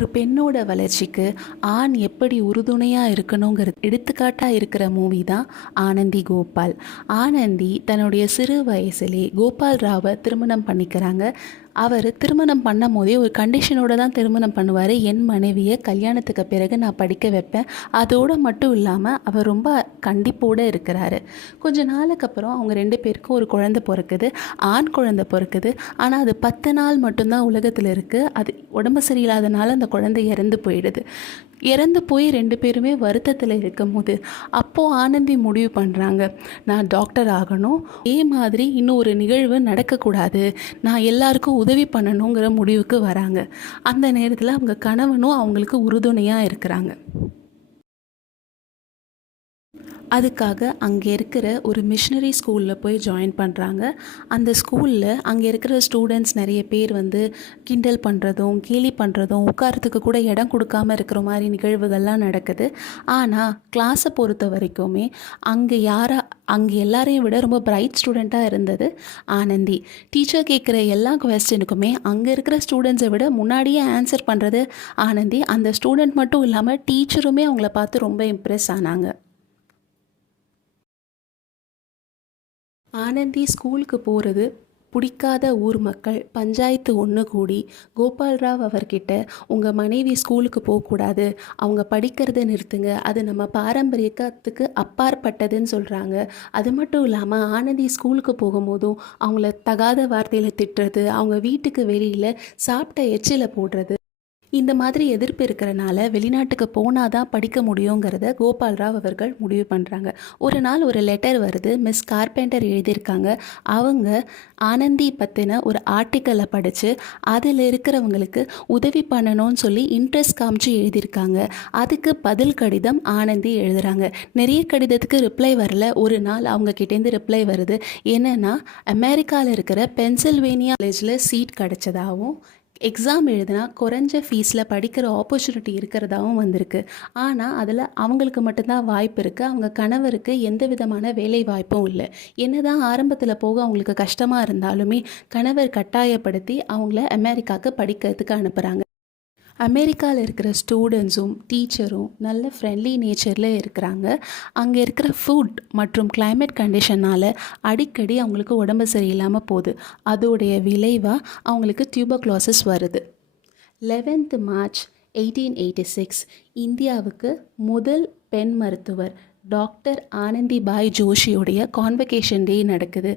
ஒரு பெண்ணோட வளர்ச்சிக்கு ஆண் எப்படி உறுதுணையாக இருக்கணுங்கிறது எடுத்துக்காட்டாக இருக்கிற மூவி தான் ஆனந்தி கோபால். ஆனந்தி தன்னுடைய சிறு வயசுலே கோபால் ராவை திருமணம் பண்ணிக்கிறாங்க. அவர் திருமணம் பண்ணும் போதே ஒரு கண்டிஷனோட தான் திருமணம் பண்ணுவார். என் மனைவியை கல்யாணத்துக்கு பிறகு நான் படிக்க வைப்பேன். அதோடு மட்டும் இல்லாமல் அவர் ரொம்ப கண்டிப்போடு இருக்கிறாரு. கொஞ்ச நாளுக்கு அப்புறம் அவங்க 2 பேருக்கும் ஒரு குழந்தை பிறக்குது. ஆண் குழந்தை பிறக்குது. ஆனால் அது 10 நாள் மட்டும்தான் உலகத்தில் இருக்குது. அது உடம்பு சரியில்லாதனால அந்த குழந்தை இறந்து போயிடுது. இறந்து போய் 2 பேருமே வருத்தத்தில் இருக்கும் போது அப்போது ஆனந்தி முடிவு பண்ணுறாங்க, நான் டாக்டர் ஆகணும், அதே மாதிரி இன்னும் ஒரு நிகழ்வு நடக்கக்கூடாது, நான் எல்லாருக்கும் உதவி பண்ணணுங்கிற முடிவுக்கு வராங்க. அந்த நேரத்தில் அவங்க கணவனும் அவங்களுக்கு உறுதுணையாக இருக்கிறாங்க. அதுக்காக அங்கே இருக்கிற ஒரு மிஷனரி ஸ்கூலில் போய் ஜாயின் பண்ணுறாங்க. அந்த ஸ்கூலில் அங்கே இருக்கிற ஸ்டூடெண்ட்ஸ் நிறைய பேர் கிண்டல் பண்ணுறதும் கேலி பண்ணுறதும் உட்காரத்துக்கு கூட இடம் கொடுக்காமல் இருக்கிற மாதிரி நிகழ்வுகள்லாம் நடக்குது. ஆனால் கிளாஸை பொறுத்த வரைக்குமே அங்கே எல்லாரையும் விட ரொம்ப பிரைட் ஸ்டூடெண்ட்டாக இருந்தது ஆனந்தி. டீச்சர் கேட்குற எல்லா குவெஸ்டனுக்குமே அங்கே இருக்கிற ஸ்டூடெண்ட்ஸை விட முன்னாடியே ஆன்சர் பண்ணுறது ஆனந்தி. அந்த ஸ்டூடெண்ட் மட்டும் இல்லாமல் டீச்சருமே அவங்கள பார்த்து ரொம்ப இம்ப்ரெஸ் ஆனாங்க. ஆனந்தி ஸ்கூலுக்கு போகிறது பிடிக்காத ஊர் மக்கள் பஞ்சாயத்து ஒன்று கூடி கோபால்ராவ் அவர்கிட்ட, உங்கள் மனைவி ஸ்கூலுக்கு போகக்கூடாது, அவங்க படிக்கிறத நிறுத்துங்க, அது நம்ம பாரம்பரியத்துக்கு அப்பாற்பட்டதுன்னு சொல்கிறாங்க. அது மட்டும் இல்லாமல் ஆனந்தி ஸ்கூலுக்கு போகும்போதும் அவங்கள தகாத வார்த்தையில் திட்டுறது, அவங்க வீட்டுக்கு வெளியில் சாப்பிட்ட எச்சில போடுறது, இந்த மாதிரி எதிர்ப்பு இருக்கிறனால வெளிநாட்டுக்கு போனால் தான் படிக்க முடியுங்கிறத கோபால்ராவ் அவர்கள் முடிவு பண்ணுறாங்க. ஒரு நாள் ஒரு லெட்டர் வருது. மிஸ் கார்பெண்டர் எழுதியிருக்காங்க. அவங்க ஆனந்தி பற்றின ஒரு ஆர்டிக்கலை படித்து அதில் இருக்கிறவங்களுக்கு உதவி பண்ணணும்னு சொல்லி இன்ட்ரெஸ்ட் காமிச்சு எழுதியிருக்காங்க. அதுக்கு பதில் கடிதம் ஆனந்தி எழுதுகிறாங்க. நிறைய கடிதத்துக்கு ரிப்ளை வரல. ஒரு நாள் அவங்க கிட்டேருந்து ரிப்ளை வருது. என்னென்னா, அமெரிக்காவில் இருக்கிற பென்சில்வேனியா காலேஜில் சீட் கிடச்சதாகவும், எக்ஸாம் எழுதுனா குறைஞ்ச ஃபீஸில் படிக்கிற ஆப்பர்ச்சுனிட்டி இருக்கிறதாவும் வந்திருக்கு. ஆனால் அதில் அவங்களுக்கு மட்டும்தான் வாய்ப்பு இருக்குது. அவங்க கணவருக்கு எந்த விதமான வேலை வாய்ப்பும் இல்லை. என்னதான் ஆரம்பத்தில் போக அவங்களுக்கு கஷ்டமாக இருந்தாலுமே கணவர் கட்டாயப்படுத்தி அவங்கள அமெரிக்காவுக்கு படிக்கிறதுக்கு அனுப்புகிறாங்க. அமெரிக்காவில் இருக்கிற ஸ்டூடெண்ட்ஸும் டீச்சரும் நல்ல ஃப்ரெண்ட்லி நேச்சரில் இருக்கிறாங்க. அங்கே இருக்கிற ஃபுட் மற்றும் கிளைமேட் கண்டிஷனால் அடிக்கடி அவங்களுக்கு உடம்பு சரியில்லாமல் போகுது. அதோடைய விளைவாக அவங்களுக்கு டியூபர்குலோசிஸ் வருது. 11th மார்ச் 1886 இந்தியாவுக்கு முதல் பெண் மருத்துவர் டாக்டர் ஆனந்திபாய் ஜோஷியோடைய கான்வகேஷன் டே நடக்குது.